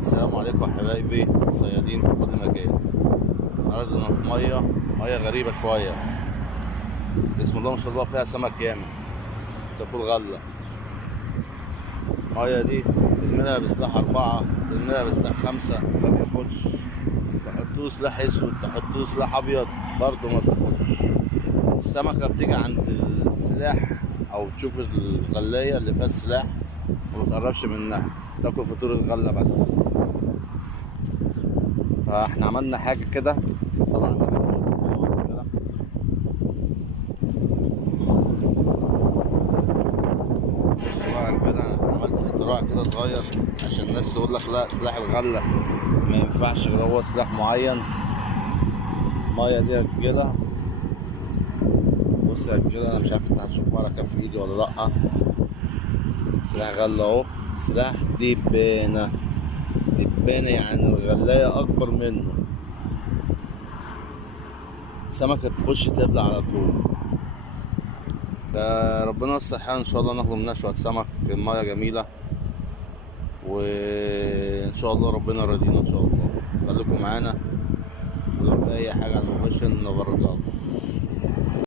السلام عليكم يا حبايبي صيادين في كل مكان. النهارده انا في ميه غريبه شويه. بسم الله ما شاء الله فيها سمك ياما تاكل غله. الميه دي ترميها بسلاح 4، ترميها بسلاح 5 ما بياكلش. تحطوه سلاح اسود، تحطوه سلاح ابيض برضه ما بتاكلش. السمكه بتيجي عند السلاح او تشوف الغلايه اللي فيها السلاح وما تقربش منها، تاكل في طول الغله بس. فاحنا عملنا حاجه كده صنع كده. بص بقى كده انا عملت اختراع كده صغير عشان الناس تقول لك لا سلاح الغله ما ينفعش غير هو سلاح معين. الميه دي يا رجاله، بص يا رجاله، انا مش عارف انت هتشوفه على كف ايدي ولا لا. سلاح غله اهو، سلاح دبانه. دبانه يعني الغلايه اكبر منه، سمكه تخش تبلع على طول. فربنا يوسع الحال ان شاء الله ناخد منها شويه سمك. الميه جميله وان شاء الله ربنا راضينا ان شاء الله. خليكم معانا ولو في اي حاجه على اللوكيشن نبردها لكم.